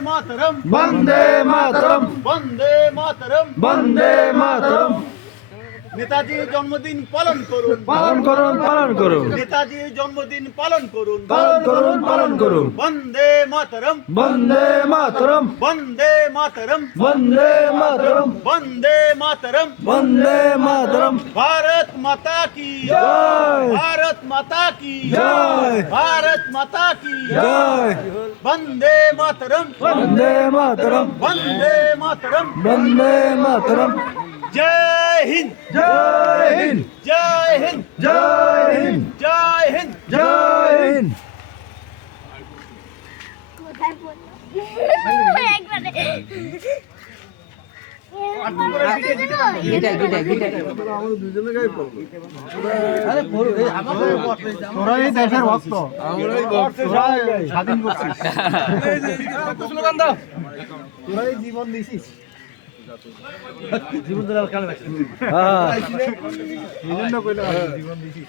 মাতরম বন্দে মাতরম বন্দে মাতরম বন্দে মাতরম নেতাজির জন্মদিন পালন করুন পালন করুন পালন করুন নেতাজির জন্মদিন পালন করুন পালন করুন পালন করুন বন্দে মাতরম বন্দে মাতরম বন্দে মাতরম বন্দে মাতরম বন্দে মাতরম বন্দে মাতরম भारत माता की জয় भारत माता की জয় भारत माता की জয় वंदे मातरम বন্দে মাতরম वंदे मातरम বন্দে মাতরম जय हिंद জয় হিন্দ जय हिंद জয় হিন্দ जय हिंद জয় হিন্দ কোথায় বললো একবারে তোরাই দেশের ভক্ত তোরাই স্বাধীন করছিস তোরাই জীবন দিছিস জীবন দিলে কালে রাখছিস হ্যাঁ এই জন্য কইলাম জীবন দিছিস